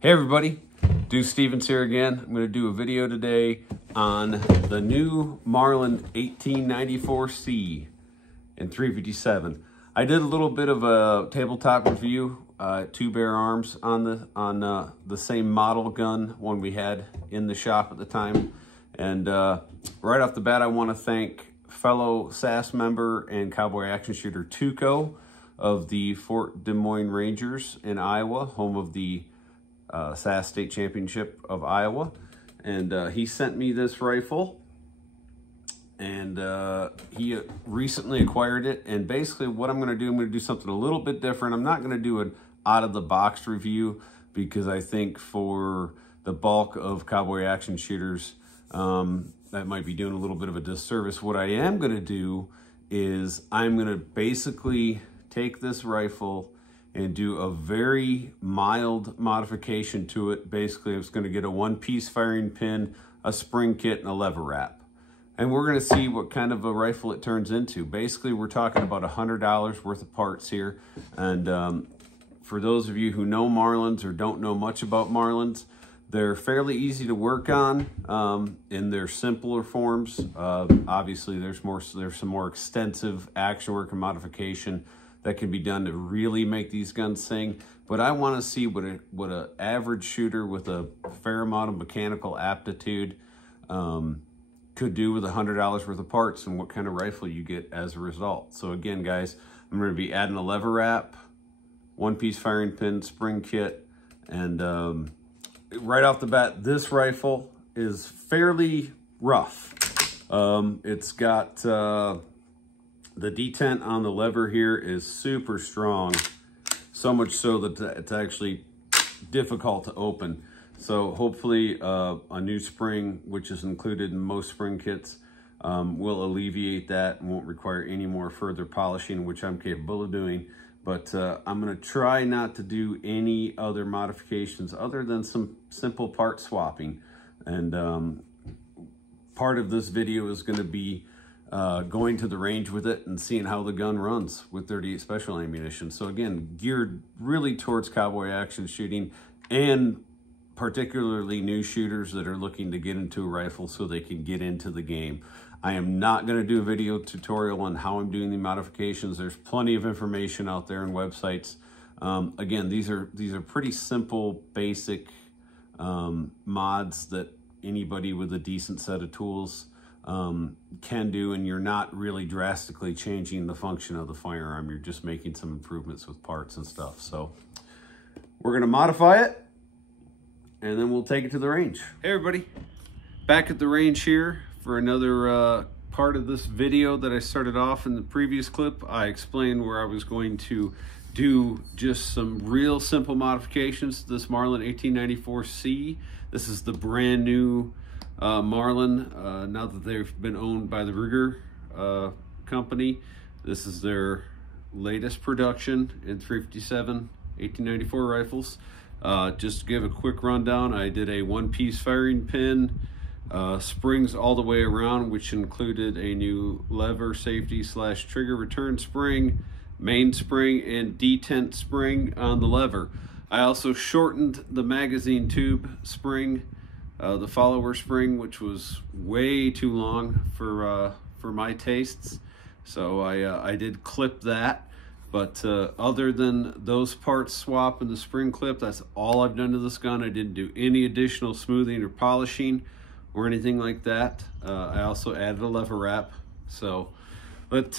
Hey everybody, Deuce Stevens here again. I'm going to do a video today on the new Marlin 1894C in 357. I did a little bit of a tabletop review, two bare arms on the same model gun, one we had in the shop at the time. And right off the bat, I want to thank fellow SAS member and cowboy action shooter Tuco of the Fort Des Moines Rangers in Iowa, home of the SAS State Championship of Iowa. And he sent me this rifle, and he recently acquired it. And basically what I'm going to do, I'm going to do something a little bit different. I'm not going to do an out-of-the-box review because I think for the bulk of cowboy action shooters, that might be doing a little bit of a disservice. What I am going to do is I'm going to basically take this rifle and do a very mild modification to it. Basically, it's going to get a one-piece firing pin, a spring kit, and a lever wrap. And we're going to see what kind of a rifle it turns into. Basically, we're talking about $100 worth of parts here. And for those of you who know Marlins or don't know much about Marlins, they're fairly easy to work on in their simpler forms. Obviously, there's some more extensive action work and modification that can be done to really make these guns sing. But I want to see what an average shooter with a fair amount of mechanical aptitude could do with $100 worth of parts, and what kind of rifle you get as a result. So again, guys, I'm going to be adding a lever wrap, one-piece firing pin, spring kit, and right off the bat, this rifle is fairly rough. It's got the detent on the lever here is super strong, so much so that it's actually difficult to open. So hopefully a new spring, which is included in most spring kits, will alleviate that and won't require any more further polishing, which I'm capable of doing. But I'm going to try not to do any other modifications other than some simple part swapping. And part of this video is going to be going to the range with it and seeing how the gun runs with 38 special ammunition. So again, geared really towards cowboy action shooting, and particularly new shooters that are looking to get into a rifle so they can get into the game. I am not going to do a video tutorial on how I'm doing the modifications. There's plenty of information out there on websites. Again, these are pretty simple, basic mods that anybody with a decent set of tools can do, and you're not really drastically changing the function of the firearm. You're just making some improvements with parts and stuff. So we're going to modify it, and then we'll take it to the range. Hey everybody, back at the range here for another part of this video that I started off in the previous clip. I explained where I was going to do just some real simple modifications to this Marlin 1894C. This is the brand new Marlin, now that they've been owned by the Rigger company. This is their latest production in 357 1894 rifles. Just to give a quick rundown, I did a one-piece firing pin, springs all the way around, which included a new lever safety / trigger return spring, mainspring, and detent spring on the lever. I also shortened the magazine tube spring, the follower spring, which was way too long for my tastes. So I did clip that. But other than those parts swap and the spring clip, that's all I've done to this gun. I didn't do any additional smoothing or polishing or anything like that. I also added a lever wrap. So let's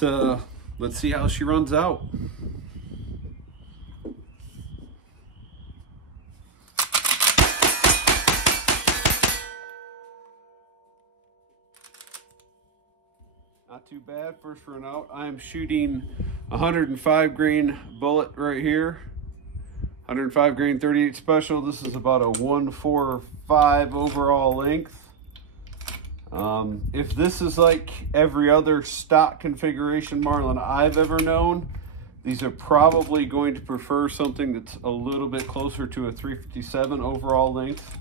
see how she runs out. Not too bad, first run out. I'm shooting 105 grain bullet right here. 105 grain 38 special. This is about a 145 overall length. If this is like every other stock configuration Marlin I've ever known, these are probably going to prefer something that's a little bit closer to a 357 overall length,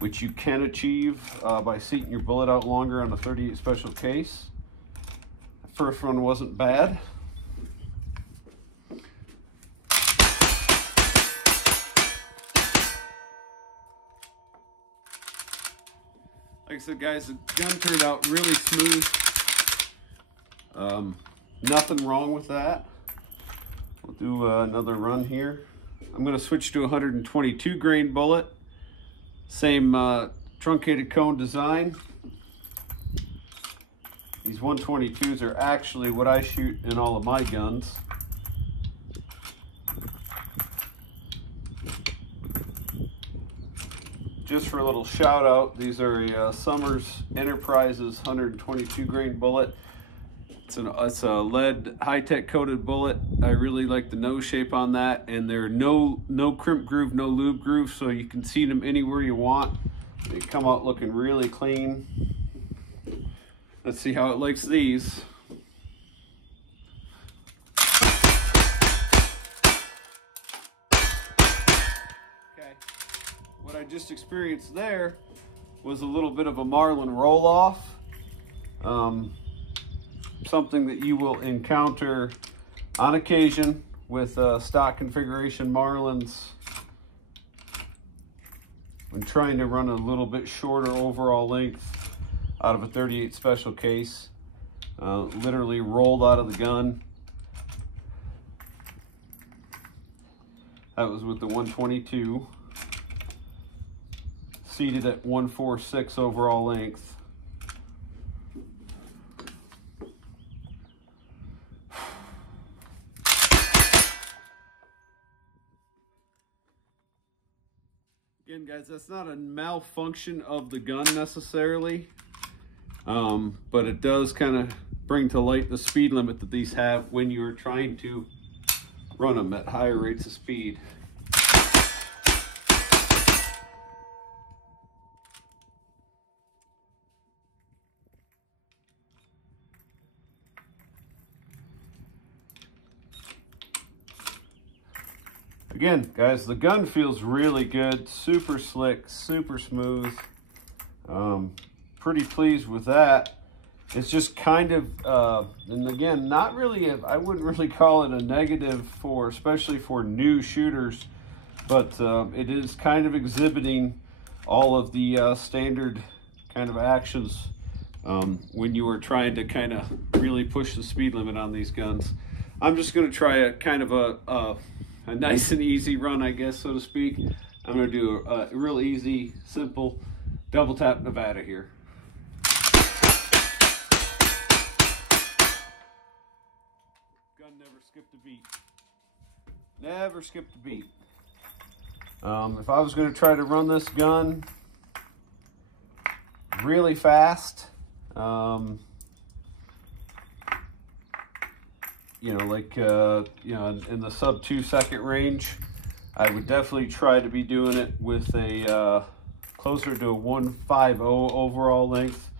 which you can achieve by seating your bullet out longer on a 38 special case. First one wasn't bad. Like I said, guys, the gun turned out really smooth. Nothing wrong with that. We'll do another run here. I'm going to switch to a 122 grain bullet. Same truncated cone design. These 122s are actually what I shoot in all of my guns. Just for a little shout out, these are a Summers Enterprises 122 grain bullet. It's a lead high-tech coated bullet. I really like the nose shape on that, and there are no crimp groove, no lube groove, so you can seat them anywhere you want. They come out looking really clean. Let's see how it likes these. Okay, what I just experienced there was a little bit of a Marlin roll-off. Something that you will encounter on occasion with stock configuration Marlins when trying to run a little bit shorter overall length out of a 38 special case. Literally rolled out of the gun. That was with the 122, seated at 146 overall length. Again, guys, that's not a malfunction of the gun necessarily, but it does kind of bring to light the speed limit that these have when you're trying to run them at higher rates of speed. Again, guys, the gun feels really good, super slick, super smooth. Pretty pleased with that. It's just kind of, and again, not really, I wouldn't really call it a negative for, especially for new shooters, but it is kind of exhibiting all of the standard kind of actions when you are trying to kind of really push the speed limit on these guns. I'm just going to try a kind of a nice and easy run, I guess, so to speak. I'm going to do a real easy, simple double tap Nevada here. Gun never skipped a beat. Never skipped a beat. If I was going to try to run this gun really fast, you know, like, you know, in the sub 2 second range, I would definitely try to be doing it with a closer to a 150 overall length,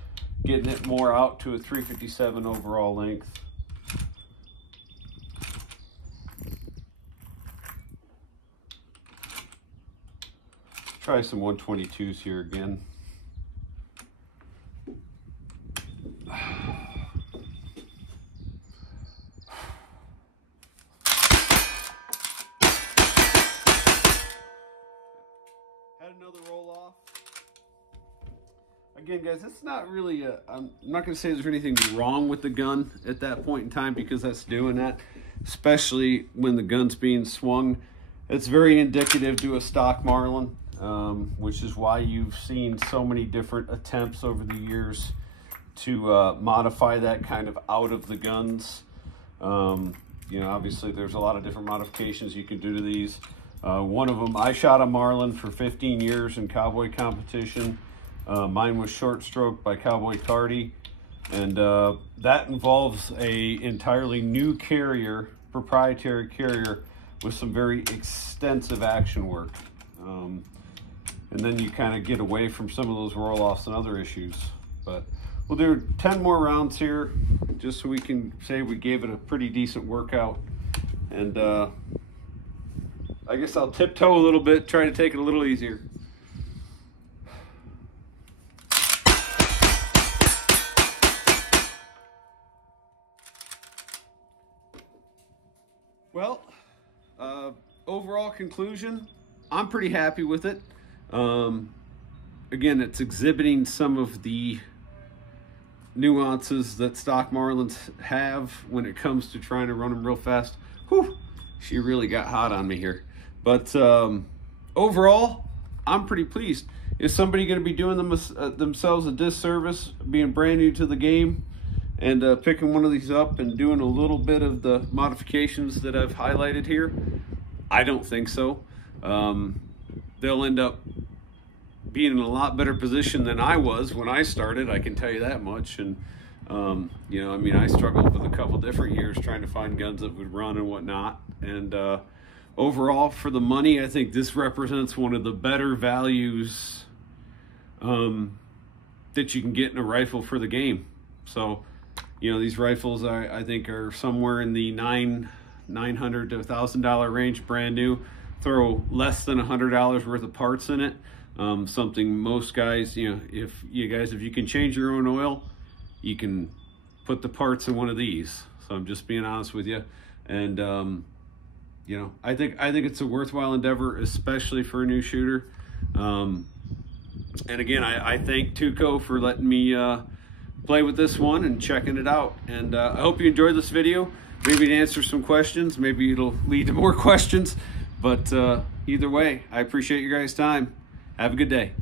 getting it more out to a 357 overall length. Try some 122s here again. Another roll off. Again, guys, it's not really I'm not going to say there's anything wrong with the gun at that point in time, because that's doing that, especially when the gun's being swung. It's very indicative to a stock Marlin, which is why you've seen so many different attempts over the years to modify that kind of out of the guns. You know, obviously there's a lot of different modifications you can do to these. One of them, I shot a Marlin for 15 years in cowboy competition. Mine was short stroke by Cowboy Tardy, and that involves a entirely new carrier, proprietary carrier, with some very extensive action work. And then you kind of get away from some of those roll-offs and other issues. But we'll do 10 more rounds here, just so we can say we gave it a pretty decent workout. And I guess I'll tiptoe a little bit, try to take it a little easier. Well, overall conclusion, I'm pretty happy with it. again, it's exhibiting some of the nuances that stock Marlins have when it comes to trying to run them real fast. Whew, she really got hot on me here. But overall, I'm pretty pleased. Is somebody going to be doing themselves a disservice, being brand new to the game, and picking one of these up and doing a little bit of the modifications that I've highlighted here? I don't think so. They'll end up being in a lot better position than I was when I started, I can tell you that much. And you know, I mean, I struggled with a couple different years trying to find guns that would run and whatnot. And overall, for the money, I think this represents one of the better values that you can get in a rifle for the game. So, you know, these rifles I think are somewhere in the $900 to $1,000 range, brand new. Throw less than $100 worth of parts in it. Something most guys, you know, if you can change your own oil, you can put the parts in one of these. So I'm just being honest with you. And you know, I think it's a worthwhile endeavor, especially for a new shooter. And again, I thank Tuco for letting me play with this one and checking it out. And I hope you enjoyed this video. Maybe to answer some questions, maybe it'll lead to more questions. But either way, I appreciate your guys' time. Have a good day.